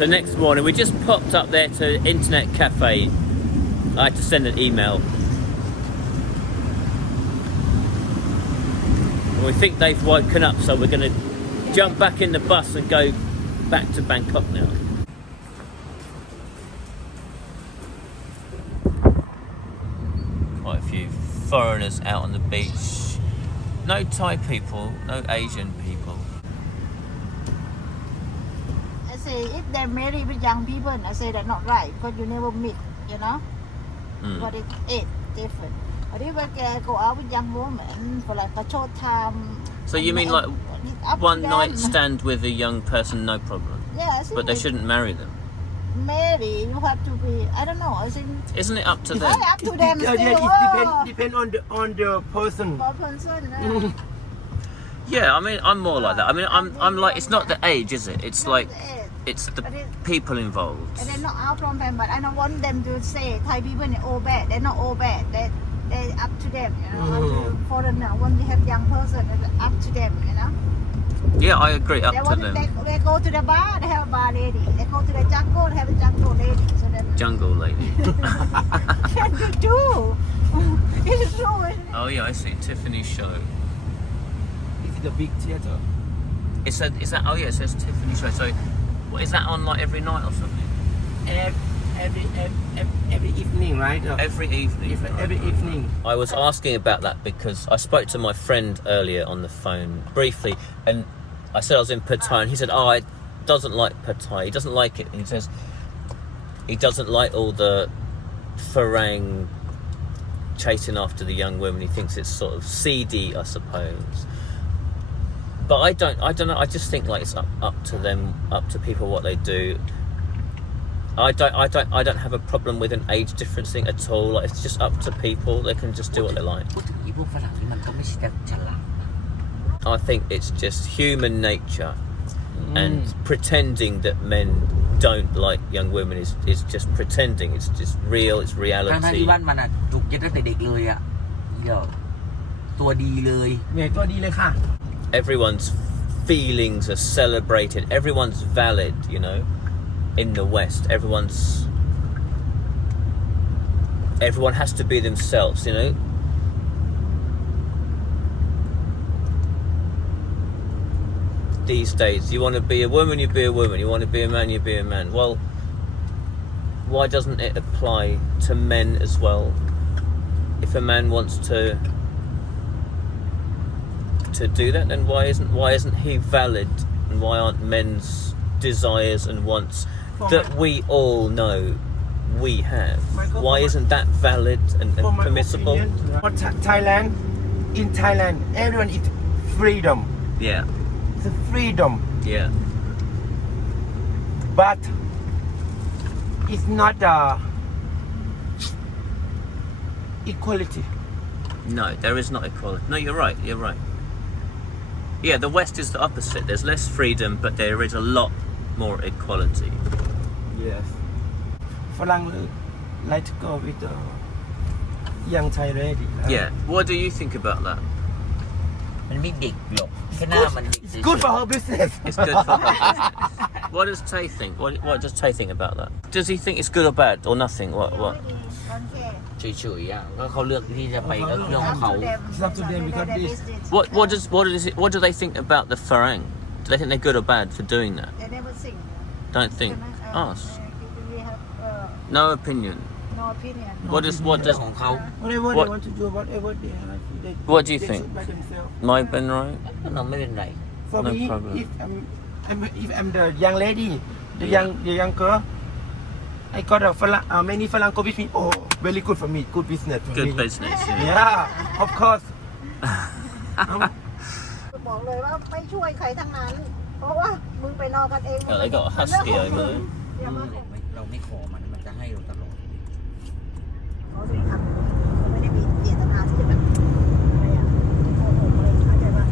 So next morning we just popped up there to internet cafe. I had to send an email. We think they've woken up, so we're going to jump back in the bus and go back to Bangkok now. Quite a few foreigners out on the beach. No Thai people, no Asian people. I say if they marry with young people, I say that's not right because you never meet, you know. But it's different. But if I go out with young women for like a short time. So you mean like one night stand with a young person, no problem? Yes. But they shouldn't marry them. Marry, you have to be. I don't know. I think. Isn't it up to them? Up to them. It depend on the person. Yeah, I mean, I'm more like that. I mean, I'm like, it's not the age, is it? It's like, it's the people involved. And they're not out from them, but I don't want them to say Thai people are all bad. They're not all bad. They up to them, you know. Up to foreigner, when they have young person, it's up to them, you know. Yeah, I agree. Up to them. They go to the bar, they have a bar lady. They go to the jungle, they have a jungle lady. So jungle lady. Can you do? It's true. Oh yeah, I see. Tiffany's show. The big theater. Is that? Oh yeah, it says Tiffany show. So, what is that on like every night or something? Every evening, right? Every evening. Every evening. I was asking about that because I spoke to my friend earlier on the phone briefly, and I said I was in Pattaya, and he said, "Oh, he doesn't like Pattaya. He doesn't like it." He says he doesn't like all the farang chasing after the young women. He thinks it's sort of seedy, I suppose. But I don't know. I just think like it's up to them, up to people what they do. I don't have a problem with an age difference thing at all. Like, it's just up to people. They can just do what they like. I think it's just human nature, and pretending that men don't like young women is just pretending. It's just real. It's reality. Everyone's feelings are celebrated. Everyone's valid, you know. In the West, everyone has to be themselves, you know. These days, you want to be a woman, you be a woman. You want to be a man, you be a man. Well, why doesn't it apply to men as well? If a man wants to do that, then why isn't he valid? And why aren't men's desires and wants that we all know we have? Why isn't that valid and permissible? Thailand, in Thailand, everyone is freedom. Yeah. It's a freedom. Yeah. But it's not equality. No, there is not equality. No, you're right. You're right. Yeah, the West is the opposite. There's less freedom, but there is a lot more equality. Yes. Falang like to go with the young Thai lady. Yeah. What do you think about that? It's good for her business. It's good for her business. What does Tay think? What does Tay think about that? Does he think it's good or bad or nothing? What? เฉยๆก็เขาเลือกที่จะไปก็เรื่องของเขา It's up to them because this. What do they think about the farang? Do they think they're good or bad for doing that? They never sing. Don't think. Ask. We have No opinion. no opinion. What does ของเขา Whatever What- they want to do, whatever they have. What do you they think? should by themselves. Am I been right? เราไม่เป็นไร For No me, problem. if I'm the young lady, the young girl, I got many Falang go with me. Oh, very good for me. Good business for Good me. business. Yeah. Yeah, of course. บอกเลยว่าไม่ช่วยใครทั้งนั้น เพราะว่ามึงไปนอนกันเอง Oh, they got a husky over there. เราไม่ขอมันจะให้เราตลอด เขาถึงทำเขาไม่ได้มีเจตนาที่จะแบบอะไรอ่ะโกหกอะไรเข้าใจป่ะ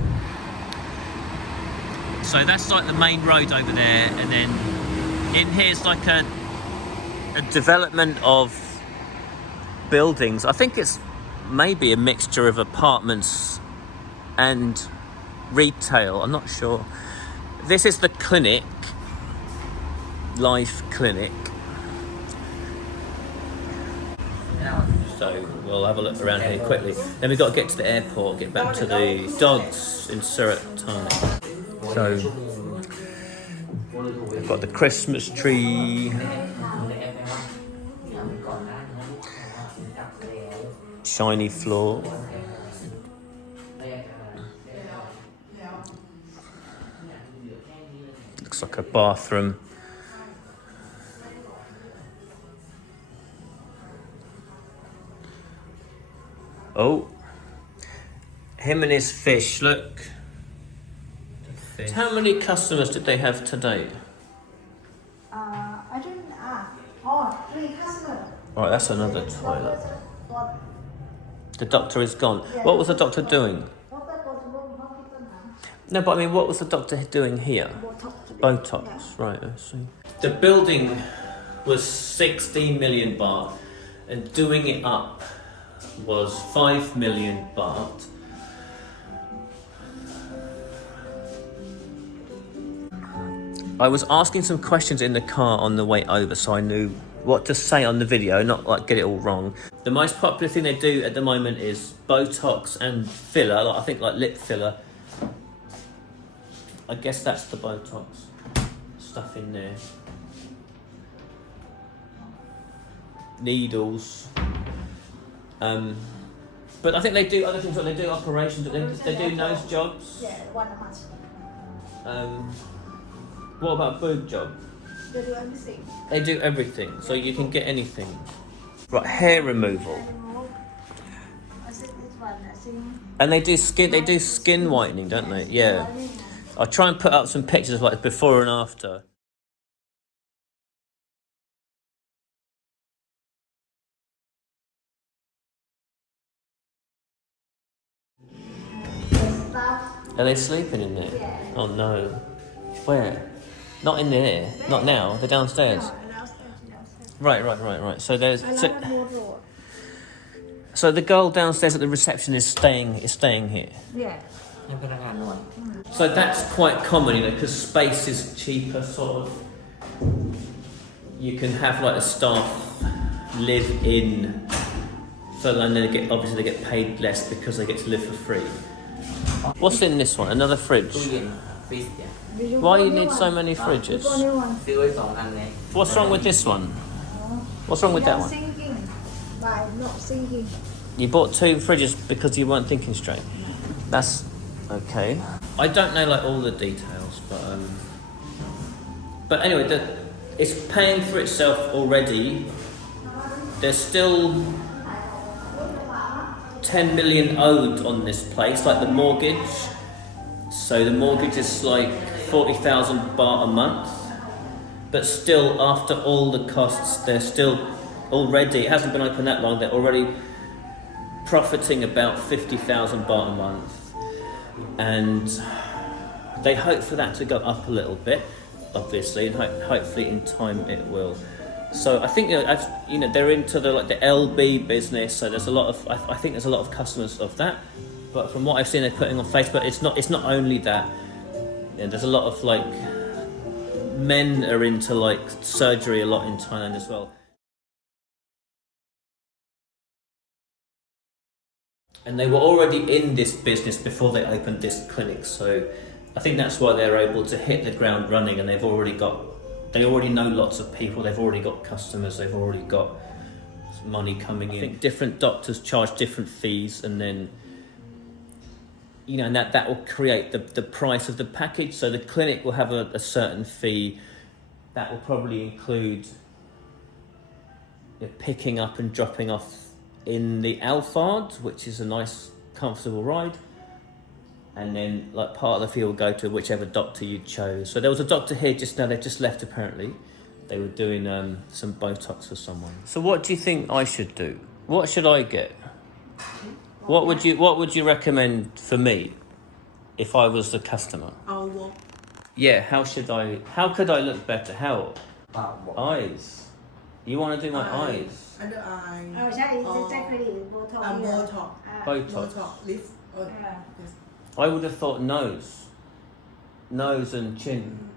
So that's like the main road over there, and then in here's like a development of buildings. I think it's maybe a mixture of apartments and retail. I'm not sure. This is the clinic. Life Clinic. So we'll have a look around here quickly. Then we've got to get to the airport, get back to the dogs in Surat Thai. So we've got the Christmas tree. Shiny floor. Looks like a bathroom. Oh, him and his fish, look. Fish. How many customers did they have today? I don't. 3 customers. Right, that's another toilet. The doctor is gone. What was the doctor doing? No, but I mean, what was the doctor doing here? Botox, right, I see. The building was 16 million baht, and doing it up was 5 million baht. I was asking some questions in the car on the way over, so I knew what to say on the video, not like get it all wrong. The most popular thing they do at the moment is Botox and filler, like, I think like lip filler. I guess that's the Botox stuff in there. Needles. But I think they do other things, like they do operations, they do nose jobs. Yeah, 1 a month. What about boob job? They do everything. They do everything, so you can get anything. Right, hair removal. I think this one, I think. And they do skin whitening, don't they? Yeah. I'll try and put up some pictures of like before and after. Are they sleeping in there? Yeah. Oh no. Where? Not in there. Not now. They're downstairs. Right. So there's so the girl downstairs at the reception is staying here. Yeah. So that's quite common, you know, because space is cheaper, sort of. You can have like a staff live in, so then they get paid less because they get to live for free. What's in this one? Another fridge. Why do you need so many fridges? What's wrong with this one? What's wrong with that one? Thinking, but not thinking. You bought 2 fridges because you weren't thinking straight. That's okay. I don't know like all the details, but anyway, it's paying for itself already. There's still 10 million owed on this place, like the mortgage. So the mortgage is like 40,000 baht a month, but still after all the costs, they're still already, it hasn't been open that long, they're already profiting about 50,000 baht a month. And they hope for that to go up a little bit, obviously, and hopefully in time it will. So I think they're into the LB business. So there's a lot of I think there's a lot of customers of that. But from what I've seen, they're putting on Facebook. It's not only that. There's a lot of like men are into like surgery a lot in Thailand as well. And they were already in this business before they opened this clinic. So I think that's why they're able to hit the ground running, and they already know lots of people, they've already got customers, they've already got money coming in. I think different doctors charge different fees, and then, and that will create the price of the package. So the clinic will have a certain fee that will probably include picking up and dropping off in the Alphard, which is a nice, comfortable ride. And then, like, part of the fee will go to whichever doctor you chose. So there was a doctor here just now. They've just left, apparently. They were doing some Botox for someone. So what do you think I should do? What should I get? What would you recommend for me if I was the customer? Yeah, how could I look better? How? Eyes. You want to do my eyes? Under eye. Oh, it's exactly Botox. Botox. Lift. Yes. I would have thought nose and chin.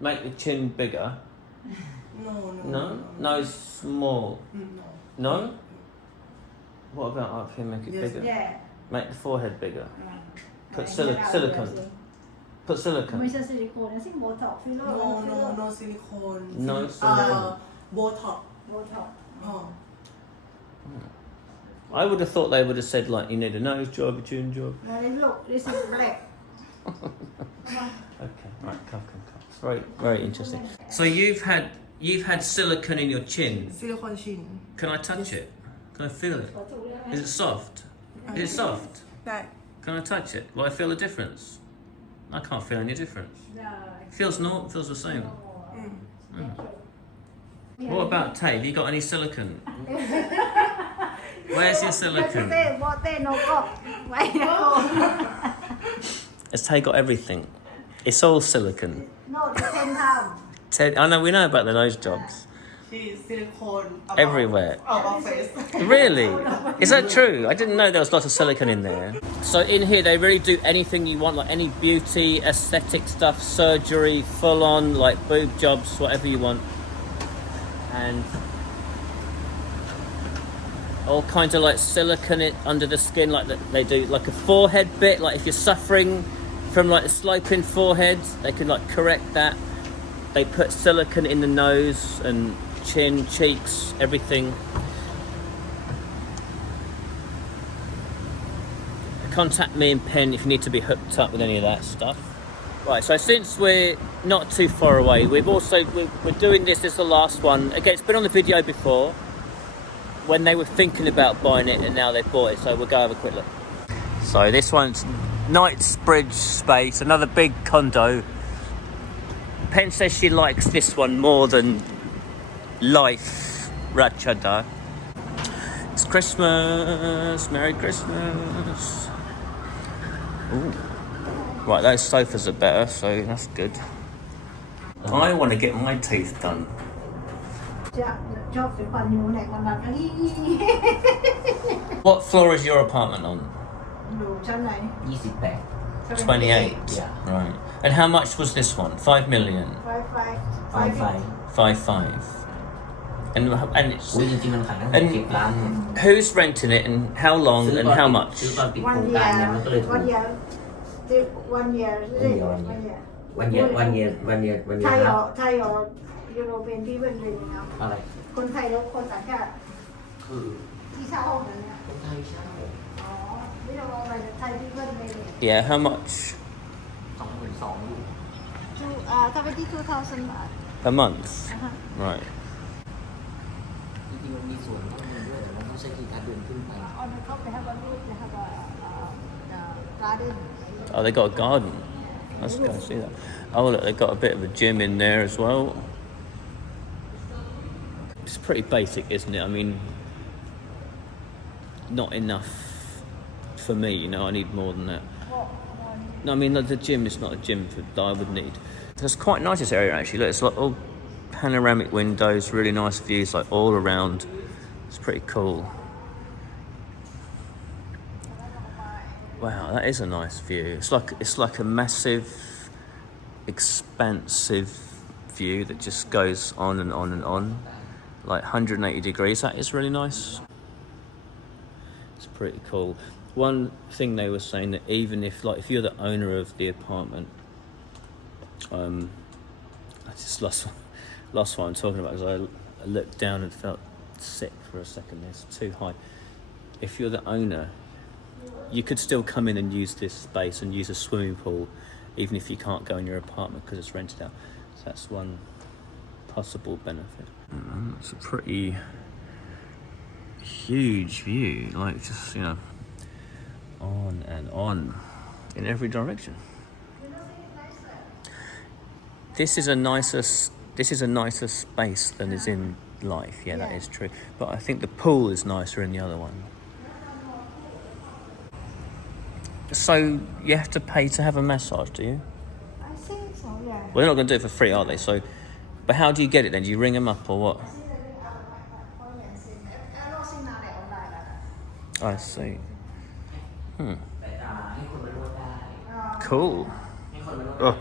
Make the chin bigger No? Nose small. No? What about up here? Make it bigger. Yeah. Make the forehead bigger. Put silicone. Put silicone. ไม่ใช่ซิลิโคนนะซิโบท็อกฟิลเลอร์ no silicone. No silicone. Botox. โบท็อก Oh. I would have thought they would have said like you need a nose job, a chin job. No, look, this is black. Okay, right, come. It's very interesting. So you've had silicone in your chin. Silicone chin. Can I touch it? Can I feel it? Is it soft? Is it soft? That. Can I touch it? Will I feel a difference? I can't feel any difference. Feels the same. What about Tay? Have you got any silicone? Where's your silicone? โบเต้โนก็ไว้นะ Has Tay got everything? It's all silicone. No, the same time. I know we know about the nose jobs. She's silicone. Everywhere. Our face. Really? Is that true? I didn't know there was lots of silicone in there. So in here they really do anything you want, like any beauty, aesthetic stuff, surgery, full on, like boob jobs, whatever you want. And all kinds of like silicone under the skin, like they do like a forehead bit, like if you're suffering from like a sloping forehead, they can like correct that. They put silicone in the nose and chin, cheeks, everything. Contact me and Pen if you need to be hooked up with any of that stuff. Right, so since we're not too far away, we're doing this as the last one. Again, it's been on the video before when they were thinking about buying it and now they've bought it, so we'll go have a quick look. So this one's Knightsbridge space, another big condo. Pen says she likes this one more than Life Ratchada. It's Christmas, Merry Christmas. Ooh. Right, those sofas are better, so that's good. I want to get my teeth done. ชอบสิฟันอยู่ไหนมันแบบนี้ What floor is your apartment on? อยู่ชั้นไหน 28 28. Yeah. Right. And how much was this one? 5 million. 5.5. And it's, อุ้ยจริงๆมันขายตั้งแต่10 ล้าน who's renting it and how long and how much? ซื้อตอนปิดโครงการเนี่ยมันก็เลยถูก one year ไทย ครับ ไทยยูโรเป็นที่เป็นเลยนะ อะไร คนไทยแล้วคนต่างชาติ คือ ที่เช่าห้องนั้นนะ คนไทยเช่า อ๋อไม่ต้องเอาไปไทยที่เพิ่นไปเลย Yeah, how much? 22,000อยู่ ถ้าไปที่2,000 บาท A month? Right. จริงๆมันมีส่วนลดด้วยแต่มันต้องใช้กี่การเดือนขึ้นไป on the top they have a roof they have a garden Oh, they got a garden. Let's go see that. Oh, look, they've got a bit of a gym in there as well. It's pretty basic, isn't it? I mean, not enough for me, you know, I need more than that. No, I mean, the gym is not a gym that I would need. It's quite nice, this area, actually. Look, it's like all panoramic windows, really nice views, like all around. It's pretty cool. Wow, that is a nice view. It's like a massive, expansive view that just goes on and on and on, like 180 degrees. That is really nice. It's pretty cool. One thing they were saying that even if you're the owner of the apartment, I just lost what I'm talking about because I looked down and felt sick for a second. It's too high. If you're the owner, you could still come in and use this space and use a swimming pool, even if you can't go in your apartment because it's rented out. So that's one possible benefit. It's a pretty huge view, like just, you know, on and on in every direction. This is a nicer space than is in Life. Yeah, that is true. But I think the pool is nicer in the other one. So you have to pay to have a massage, do you? I think so yeah Well, they're not going to do it for free, are they? So, but how do you get it then? Do you ring them up or what? I see. Cool. Oh,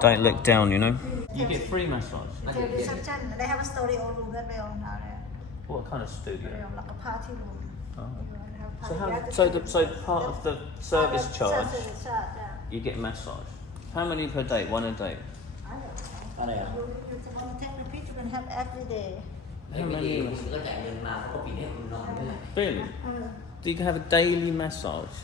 don't look down, you know. You get free massage. Hotel reception. They have a studio room that they own now there. What kind of studio? They own like a party room. Oh. You know, they have So party. so part of the service charge, Service charge, yeah. you get massage. How many per day? One a day. I don't know. You want to take the picture, you can have every day. ไม่มีดีมันก็จ่ายเงินมาเขาก็ปิดให้คุณนอนด้วย Really? Do you have a daily massage?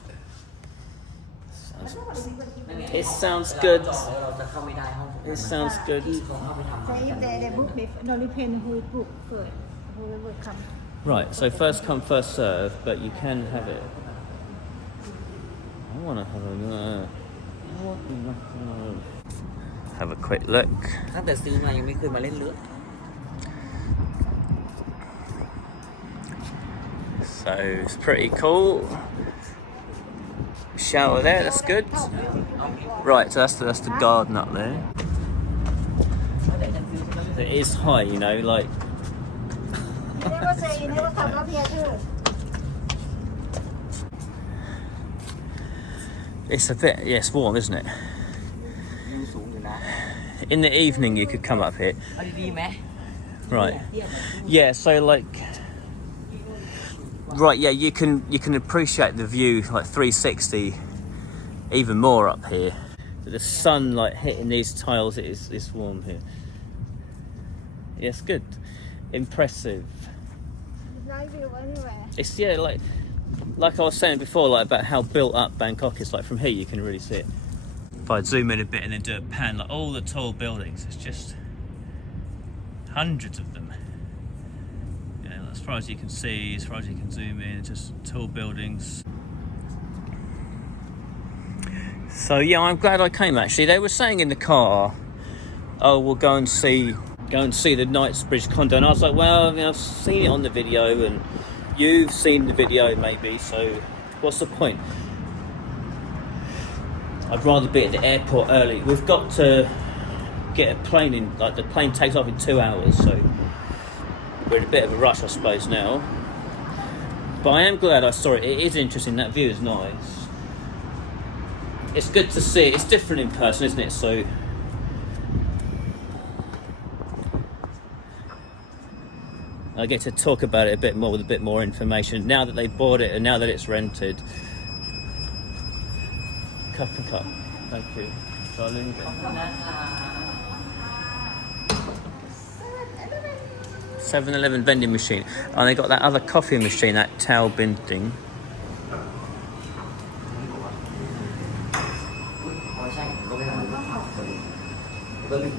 It sounds good. เราจะเข้าไม่ได้ห้อง It sounds good. ที่เขาเข้าไปทำ So if they book, no depend who book first, whoever come. Right, so first come, first serve, but you can have it. I want to have a quick look. ตั้งแต่ซื้อมายังไม่เคยมาเล่นเลย So it's pretty cool. Shower there, that's good. Right, so that's the garden up there. It is high, you know, like. You never say, you never come up here too. It's a bit, yeah, it's warm, isn't it? วิวสูงอยู่นะ In the evening, you could come up here. เอาดีๆไหม Right. Yeah, so like. Right, yeah, you can appreciate the view like 360 even more up here. The sun like hitting these tiles, it's warm here. Yeah, it's good. Impressive. Nice view anywhere. It's yeah, like I was saying before, like about how built up Bangkok is. Like from here, you can really see it. If I zoom in a bit and then do a pan, like all the tall buildings, it's just hundreds of them. You know, as far as you can see, as far as you can zoom in, just tall buildings. So yeah, I'm glad I came. Actually, they were saying in the car, "Oh, we'll go and see the knightsbridge condo," and I was like, "Well, I mean, I've seen it on the video, and you've seen the video, maybe. So, what's the point? I'd rather be at the airport early. We've got to get a plane in. Like the plane takes off in 2 hours, so we're in a bit of a rush, I suppose now. But I am glad I saw it. It is interesting. That view is nice. It's good to see. It's different in person, isn't it? So. I get to talk about it a bit more with a bit more information now that they bought it and now that it's rented. Cup. Thank you. Darling. 7-Eleven vending machine. And they got that other coffee machine, that towel bin thing. อ๋อใช่เราไปทำเบอร์หนึ่ง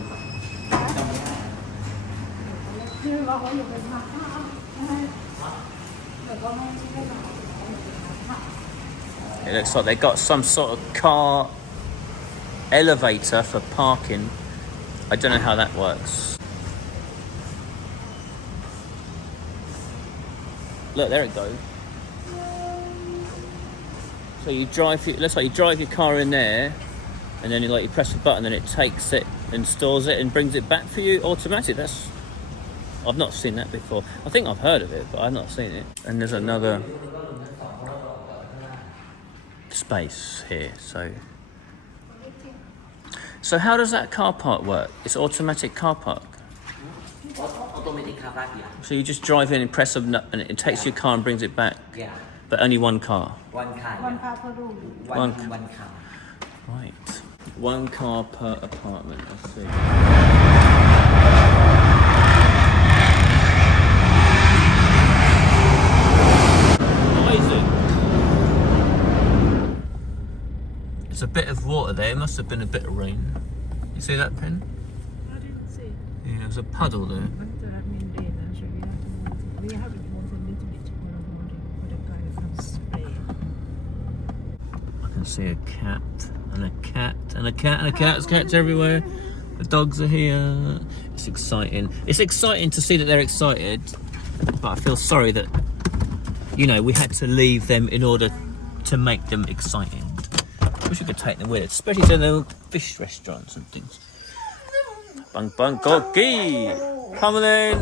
It looks like they got some sort of car elevator for parking. I don't know how that works. Look, there it goes. So you drive, looks like you drive your car in there, and then you press the button, and it takes it and stores it and brings it back for you automatic. I've not seen that before. I think I've heard of it, but I've not seen it. And there's another space here. So how does that car park work? It's automatic car park. ออโตเมติกคาร์พาร์ค So you just drive in and press a nut, and it takes your car and brings it back. Yeah. But only one car. One car. One car per room. One car. Right. One car per apartment. I see. Amazing. There's a bit of water there. It must have been a bit of rain. You see that, Pen? I didn't see. Yeah, there's a puddle there. We have it was a little bit for the guy from Spain. I can see a cat and a cat and a cat and a cat. There's cats everywhere. The dogs are here. It's exciting. It's exciting to see that they're excited, but I feel sorry that, you know, we had to leave them in order to make them exciting. I wish we could take them with us, especially to the fish restaurants and things. Bangkok, coming in.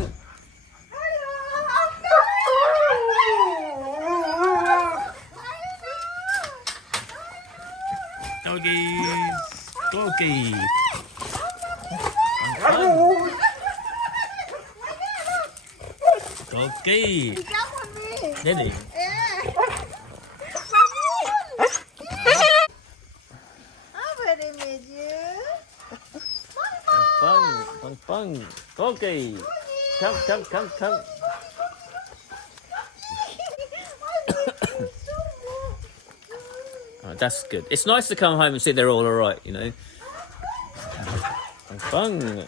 Doggies, doggy. Okay. Jump on me. Daddy. How very miss you. Bang. Okay. Come. Oh, that's good. It's nice to come home and see they're all alright, you know. Bang.